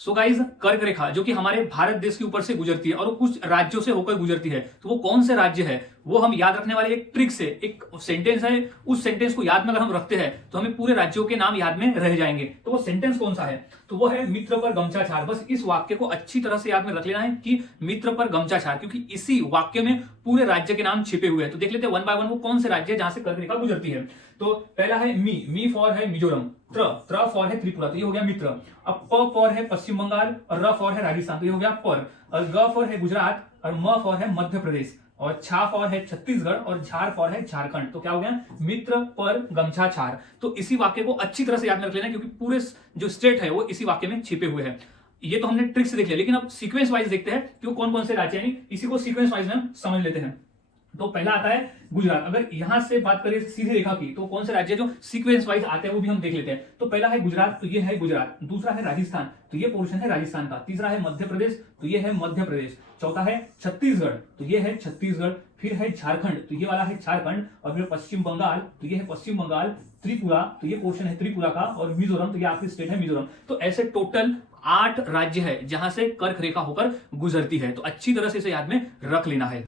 So guys कर्क रेखा जो कि हमारे भारत देश के ऊपर से गुजरती है और वो कुछ राज्यों से होकर गुजरती है, तो वो कौन से राज्य है वो हम याद रखने वाले एक ट्रिक से, एक सेंटेंस है, उस सेंटेंस को याद में अगर हम रखते हैं तो हमें पूरे राज्यों के नाम याद में रह जाएंगे। तो वो सेंटेंस कौन सा है? तो वो है मित्र पर गमछा छार। बस इस वाक्य को अच्छी तरह से याद में रख लेना है कि मित्र पर गमछा छार, क्योंकि इसी वाक्य में पूरे राज्य के नाम छिपे हुए हैं। तो देख लेते हैं वन बाय वन वो कौन से राज्य है जहां से कर्क रेखा गुजरती है। तो पहला है मी फॉर है मिजोरम, त्र फॉर है त्रिपुरा, तो ये हो गया मित्र। अब प फॉर है पश्चिम बंगाल और र फॉर है राजस्थान, तो ये हो गया पर। और ग फॉर है गुजरात और म फॉर है मध्य प्रदेश और छा फॉर है छत्तीसगढ़ और झार फॉर है झारखंड। तो क्या हो गया? मित्र पर गमछा छार। तो इसी वाक्य को अच्छी तरह से याद में रख लेना, क्योंकि पूरे जो स्टेट है वो इसी वाक्य में छिपे हुए हैं। ये तो हमने ट्रिक से देख लिया, लेकिन अब सीक्वेंस वाइज देखते हैं कि वो कौन कौन से राज्य, यानी इसी को सीक्वेंस वाइज में हम समझ लेते हैं। तो पहला आता है गुजरात। अगर यहां से बात करें सीधी रेखा की, तो कौन से राज्य जो सीक्वेंस वाइज आते हैं वो भी हम देख लेते हैं। तो पहला है गुजरात, तो ये है गुजरात। दूसरा है राजस्थान, तो ये पोर्शन है राजस्थान का। तीसरा है मध्य प्रदेश, तो ये है मध्य प्रदेश। चौथा है छत्तीसगढ़, तो ये है छत्तीसगढ़। फिर है झारखंड, तो ये वाला है झारखंड। और फिर पश्चिम बंगाल, तो ये है पश्चिम बंगाल। त्रिपुरा, तो ये पोर्शन है त्रिपुरा का। और मिजोरम, तो ये आखिरी स्टेट है मिजोरम। तो ऐसे टोटल 8 राज्य है जहां से कर्क रेखा होकर गुजरती है। तो अच्छी तरह से इसे याद में रख लेना है।